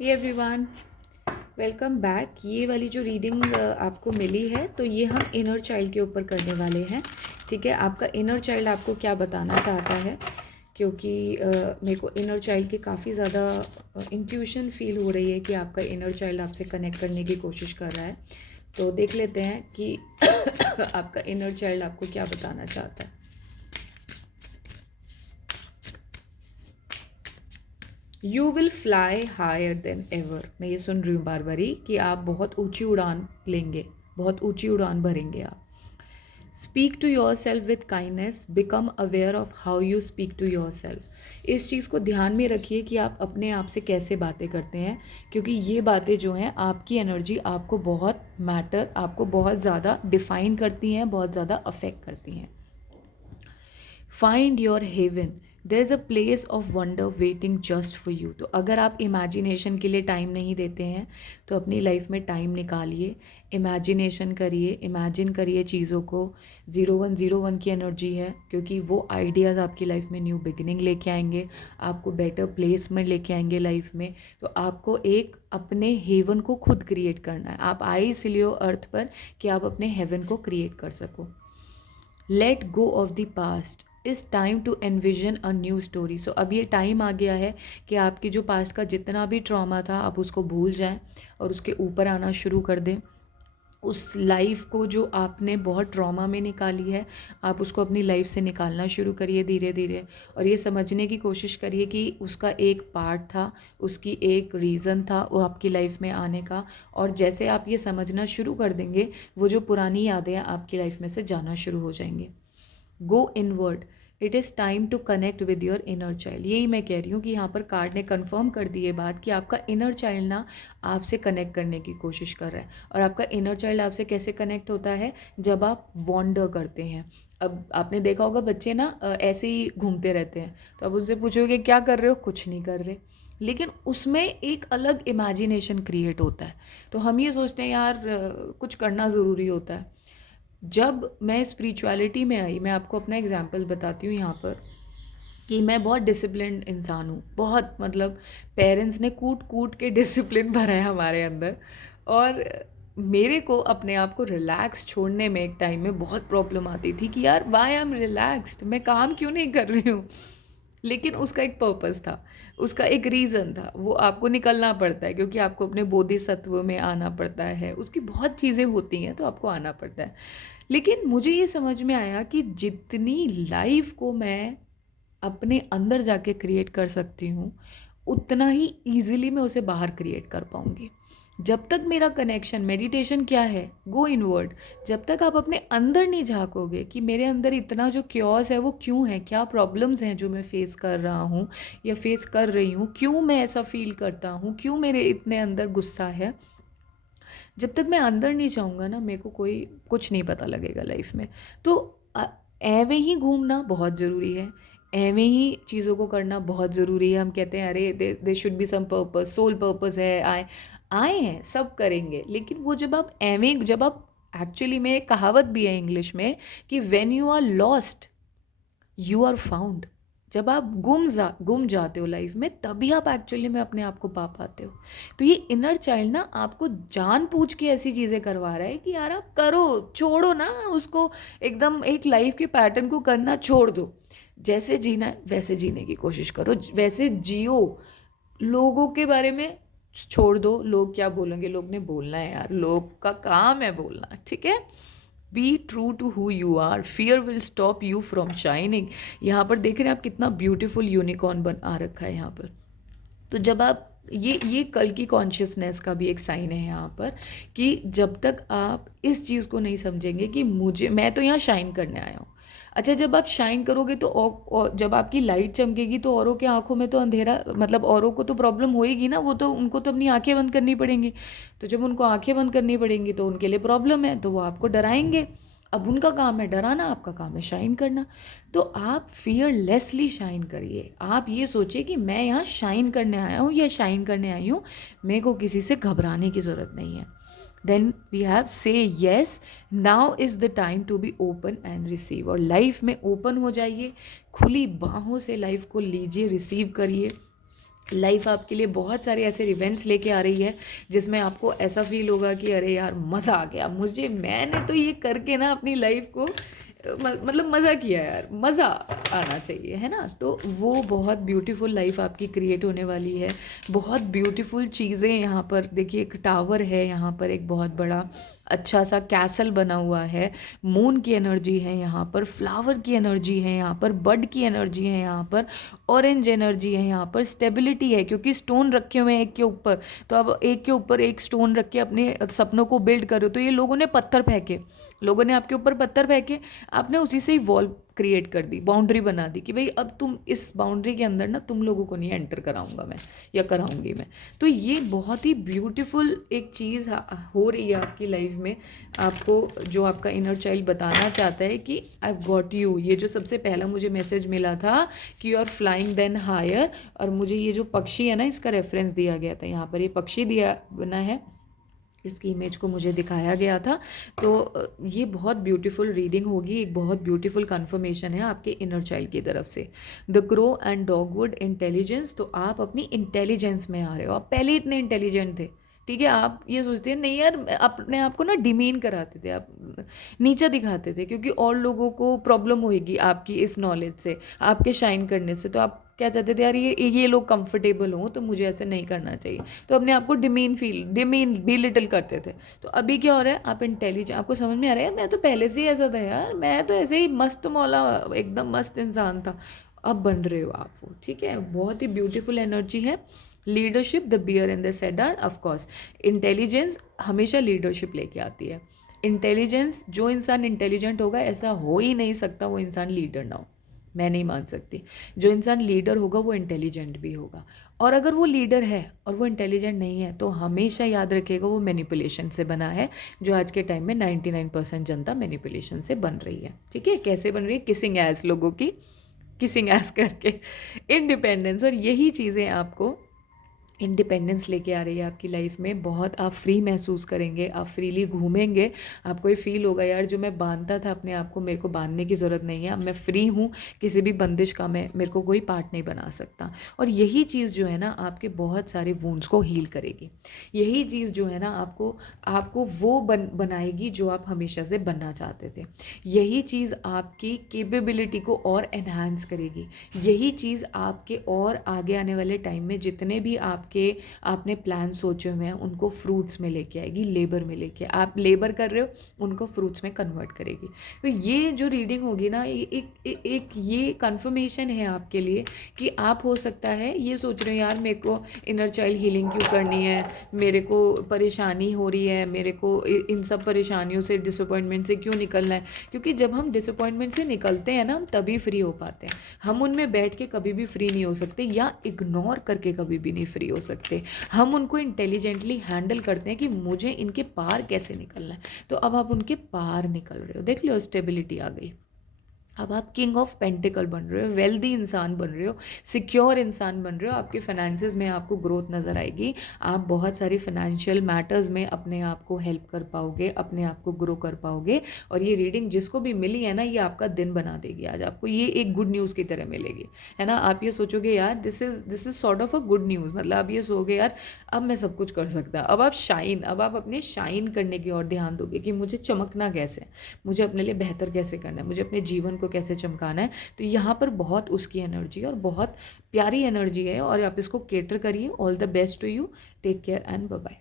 Hey everyone, welcome back. ये वाली जो रीडिंग आपको मिली है तो ये हम इनर चाइल्ड के ऊपर करने वाले हैं। ठीक है, आपका इनर चाइल्ड आपको क्या बताना चाहता है, क्योंकि मेरे को इनर चाइल्ड की काफ़ी ज़्यादा इंट्यूशन फील हो रही है कि आपका इनर चाइल्ड आपसे कनेक्ट करने की कोशिश कर रहा है। तो देख लेते हैं कि आपका इनर चाइल्ड आपको क्या बताना चाहता है। You will fly higher than ever. मैं ये सुन रही हूँ बार बारी कि आप बहुत ऊंची उड़ान लेंगे, बहुत ऊंची उड़ान भरेंगे आप। Speak to yourself with kindness, become aware of how you speak to yourself. इस चीज़ को ध्यान में रखिए कि आप अपने आप से कैसे बातें करते हैं, क्योंकि ये बातें जो हैं आपकी एनर्जी आपको बहुत मैटर, आपको बहुत ज़्यादा डिफाइन करती हैं, बहुत ज़्यादा अफेक्ट करती हैं। Find your heaven, there is a place of wonder waiting just for you. तो अगर आप इमेजिनेशन के लिए टाइम नहीं देते हैं तो अपनी लाइफ में टाइम निकालिए, इमेजिनेशन करिए, इमेजिन करिए चीज़ों को। 0101 की एनर्जी है, क्योंकि वो आइडियाज़ आपकी लाइफ में न्यू बिगिनिंग लेके आएंगे, आपको बेटर प्लेस में लेके आएंगे लाइफ में। तो आपको एक अपने हेवन को खुद क्रिएट करना है। आप आए इसलिए अर्थ पर कि आप अपने हेवन को क्रिएट कर सको। Let go of the past, is time to envision a new story. So अब ये टाइम आ गया है कि आपकी जो पास्ट का जितना भी ट्रॉमा था आप उसको भूल जाएं और उसके ऊपर आना शुरू कर दें। उस लाइफ को जो आपने बहुत ट्रॉमा में निकाली है, आप उसको अपनी लाइफ से निकालना शुरू करिए धीरे धीरे। और ये समझने की कोशिश करिए कि उसका एक पार्ट था, उसकी एक रीज़न था वो आपकी लाइफ में आने का। और जैसे आप ये समझना शुरू कर देंगे, वो जो पुरानी यादें हैं आपकी लाइफ में से जाना शुरू हो जाएंगे। Go inward, it is time to connect with your inner child. यही मैं कह रही हूँ कि यहाँ पर कार्ड ने कंफर्म कर दी ये बात कि आपका इनर चाइल्ड ना आपसे कनेक्ट करने की कोशिश कर रहा है। और आपका इनर चाइल्ड आपसे कैसे कनेक्ट होता है, जब आप वॉन्डर करते हैं। अब आपने देखा होगा बच्चे ना ऐसे ही घूमते रहते हैं, तो अब उनसे पूछोगे क्या कर रहे हो, कुछ नहीं कर रहे, लेकिन उसमें एक अलग इमेजिनेशन क्रिएट होता है। तो हम ये सोचते हैं यार कुछ करना ज़रूरी होता है। जब मैं स्पिरिचुअलिटी में आई, मैं आपको अपना एग्जांपल बताती हूँ यहाँ पर, कि मैं बहुत डिसिप्लिन्ड इंसान हूँ, बहुत मतलब पेरेंट्स ने कूट कूट के डिसिप्लिन भरा है हमारे अंदर। और मेरे को अपने आप को रिलैक्स छोड़ने में एक टाइम में बहुत प्रॉब्लम आती थी कि यार वाई आई एम रिलैक्स्ड, मैं काम क्यों नहीं कर रही हूँ। लेकिन उसका एक पर्पस था, उसका एक रीज़न था। वो आपको निकलना पड़ता है क्योंकि आपको अपने बोधिसत्व में आना पड़ता है, उसकी बहुत चीज़ें होती हैं तो आपको आना पड़ता है। लेकिन मुझे ये समझ में आया कि जितनी लाइफ को मैं अपने अंदर जाके क्रिएट कर सकती हूँ, उतना ही ईजिली मैं उसे बाहर क्रिएट कर पाऊँगी। जब तक मेरा कनेक्शन, मेडिटेशन क्या है, गो इनवर्ड। जब तक आप अपने अंदर नहीं झाँकोगे कि मेरे अंदर इतना जो क्योस है वो क्यों है, क्या प्रॉब्लम्स हैं जो मैं फेस कर रहा हूँ या फेस कर रही हूँ, क्यों मैं ऐसा फील करता हूँ, क्यों मेरे इतने अंदर गुस्सा है, जब तक मैं अंदर नहीं जाऊँगा ना, मेरे को कोई कुछ नहीं पता लगेगा लाइफ में। तो एवे ही घूमना बहुत ज़रूरी है, एवे ही चीज़ों को करना बहुत ज़रूरी है। हम कहते हैं अरे they should be some purpose, soul purpose है, आए आए हैं सब करेंगे। लेकिन वो जब आप एक्चुअली में, एक कहावत भी है इंग्लिश में कि when you are lost you are found. जब आप गुम जाते हो लाइफ में, तभी आप एक्चुअली में अपने आप को पा पाते हो। तो ये इनर चाइल्ड ना आपको जानबूझ के ऐसी चीज़ें करवा रहा है कि यार आप करो, छोड़ो ना उसको, एकदम एक लाइफ के पैटर्न को करना छोड़ दो। जैसे जीना है वैसे जीने की कोशिश करो, वैसे जियो। लोगों के बारे में छोड़ दो, लोग क्या बोलेंगे, लोग ने बोलना है यार, लोग का काम है बोलना, ठीक है। Be true to who you are, fear will stop you from shining. यहाँ पर देख रहे हैं आप कितना ब्यूटीफुल यूनिकॉर्न बन आ रखा है यहाँ पर। तो जब आप ये कल की कॉन्शियसनेस का भी एक साइन है यहाँ पर, कि जब तक आप इस चीज़ को नहीं समझेंगे कि मैं तो यहाँ शाइन करने आया हूँ। अच्छा, जब आप शाइन करोगे तो और जब आपकी लाइट चमकेगी तो औरों के आंखों में तो अंधेरा, मतलब औरों को तो प्रॉब्लम होएगी ना, वो तो उनको तो अपनी आंखें बंद करनी पड़ेंगी। तो जब उनको आंखें बंद करनी पड़ेंगी तो उनके लिए प्रॉब्लम है, तो वो आपको डराएंगे। अब उनका काम है डराना, आपका काम है शाइन करना। तो आप फियरलेसली शाइन करिए। आप ये सोचिए कि मैं यहाँ शाइन करने आया हूँ या शाइन करने आई हूँ, मेरे को किसी से घबराने की ज़रूरत नहीं है। Then we have say yes, now is the time to be open and receive. और लाइफ में ओपन हो जाइए, खुली बाहों से लाइफ को लीजिए, रिसीव करिए। लाइफ आपके लिए बहुत सारे ऐसे इवेंट्स लेके आ रही है जिसमें आपको ऐसा फील होगा कि अरे यार मज़ा आ गया मुझे, मैंने तो ये करके ना अपनी लाइफ को मतलब मज़ा किया यार, मज़ा आना चाहिए, है ना। तो वो बहुत ब्यूटीफुल लाइफ आपकी क्रिएट होने वाली है। बहुत ब्यूटीफुल चीज़ें यहाँ पर देखिए, एक टावर है यहाँ पर, एक बहुत बड़ा अच्छा सा कैसल बना हुआ है, मून की एनर्जी है यहाँ पर, फ्लावर की एनर्जी है यहाँ पर, बड की एनर्जी है यहाँ पर, ऑरेंज एनर्जी है यहाँ पर, स्टेबिलिटी है क्योंकि स्टोन रखे हुए हैं एक के ऊपर। तो अब एक के ऊपर एक स्टोन रख के अपने सपनों को बिल्ड करो। तो ये लोगों ने पत्थर फेंके, लोगों ने आपके ऊपर पत्थर फेंके, आपने उसी से ही वॉल क्रिएट कर दी, बाउंड्री बना दी कि भाई अब तुम इस बाउंड्री के अंदर ना तुम लोगों को नहीं एंटर कराऊंगा मैं या कराऊंगी मैं। तो ये बहुत ही ब्यूटीफुल एक चीज़ हो रही है आपकी लाइफ में। आपको जो आपका इनर चाइल्ड बताना चाहता है कि आई गॉट यू, ये जो सबसे पहला मुझे मैसेज मिला था कि you are flying then higher. और मुझे ये जो पक्षी है ना, इसका रेफरेंस दिया गया था, यहाँ पर ये पक्षी दिया बना है, इसकी इमेज को मुझे दिखाया गया था। तो ये बहुत ब्यूटीफुल रीडिंग होगी, एक बहुत ब्यूटीफुल कन्फर्मेशन है आपके इनर चाइल्ड की तरफ से। The crow and dogwood intelligence, तो आप अपनी इंटेलिजेंस में आ रहे हो। आप पहले इतने इंटेलिजेंट थे, ठीक है। आप ये सोचते हैं नहीं यार, अपने आप को ना डिमीन कराते थे, आप नीचा दिखाते थे क्योंकि और लोगों को प्रॉब्लम होगी आपकी इस नॉलेज से, आपके शाइन करने से। तो आप क्या चाहते थे यार, ये लोग कंफर्टेबल हों तो मुझे ऐसे नहीं करना चाहिए, तो अपने आप को डिमीन बी लिटिल करते थे। तो अभी क्या हो रहा है, आप इंटेलिजेंट, आपको समझ में आ रहा है यार मैं तो पहले से ही ऐसा था यार, मैं तो ऐसे ही मस्त मौला एकदम मस्त इंसान था। अब बन रहे हो आप वो, ठीक है। बहुत ही ब्यूटीफुल एनर्जी है। Leadership, the bear and the cedar, of course intelligence हमेशा लीडरशिप लेके आती है। इंटेलिजेंस, जो इंसान इंटेलिजेंट होगा ऐसा हो ही नहीं सकता वो इंसान लीडर ना हो, मैं नहीं मान सकती। जो इंसान लीडर होगा वो इंटेलिजेंट भी होगा। और अगर वो लीडर है और वो इंटेलिजेंट नहीं है तो हमेशा याद रखिएगा वो मैनिपुलेशन से बना है, जो आज के टाइम में 99% जनता मैनिपुलेशन से बन रही है, ठीक है। कैसे बन रही है, किसिंग एज, लोगों की किसिंग एज करके। इंडिपेंडेंस, और यही चीज़ें आपको इंडिपेंडेंस लेके आ रही है आपकी लाइफ में। बहुत आप फ्री महसूस करेंगे, आप फ्रीली घूमेंगे, आपको ये फील होगा यार जो मैं बांधता था अपने आप को, मेरे को बांधने की ज़रूरत नहीं है, अब मैं फ्री हूँ, किसी भी बंदिश का मेरे को कोई पार्ट नहीं बना सकता। और यही चीज़ जो है ना आपके बहुत सारे वुंड्स को हील करेगी। यही चीज़ जो है ना आपको आपको वो बनाएगी जो आप हमेशा से बनना चाहते थे। यही चीज़ आपकी कैपेबिलिटी को और एनहांस करेगी। यही चीज़ आपके और आगे आने वाले टाइम में जितने भी आपने प्लान सोचे हुए हैं उनको फ्रूट्स में लेके आएगी, लेबर में लेके, आप लेबर कर रहे हो उनको फ्रूट्स में कन्वर्ट करेगी। तो ये जो रीडिंग होगी ना, ये एक ये कन्फर्मेशन है आपके लिए कि आप हो सकता है ये सोच रहे हो यार मेरे को इनर चाइल्ड हीलिंग क्यों करनी है, मेरे को परेशानी हो रही है, मेरे को इन सब परेशानियों से, डिसअपॉइंटमेंट से क्यों निकलना है। क्योंकि जब हम डिसअपॉइंटमेंट से निकलते हैं ना हम तभी फ्री हो पाते हैं। हम उनमें बैठ के कभी भी फ्री नहीं हो सकते या इग्नोर करके कभी भी नहीं फ्री हो सकते। हम उनको इंटेलिजेंटली हैंडल करते हैं कि मुझे इनके पार कैसे निकलना है। तो अब आप उनके पार निकल रहे हो, देख लो स्टेबिलिटी आ गई। अब आप किंग ऑफ पेंटिकल बन रहे हो, वेल्दी इंसान बन रहे हो, सिक्योर इंसान बन रहे हो। आपके फाइनेंसेस में आपको ग्रोथ नज़र आएगी। आप बहुत सारी फाइनेंशियल मैटर्स में अपने आप को हेल्प कर पाओगे, अपने आप को ग्रो कर पाओगे। और ये रीडिंग जिसको भी मिली है ना, ये आपका दिन बना देगी। आज आपको ये एक गुड न्यूज़ की तरह मिलेगी, है ना। आप ये सोचोगे यार this is sort of a good news, मतलब आप ये सोचोगे यार अब मैं सब कुछ कर सकता। अब आप अपने शाइन करने की ओर ध्यान दोगे कि मुझे चमकना कैसे है, मुझे अपने लिए बेहतर कैसे करना है, मुझे अपने जीवन को कैसे चमकाना है। तो यहाँ पर बहुत उसकी एनर्जी और बहुत प्यारी एनर्जी है और आप इसको केटर करिए। All the best to you, take care and bye bye.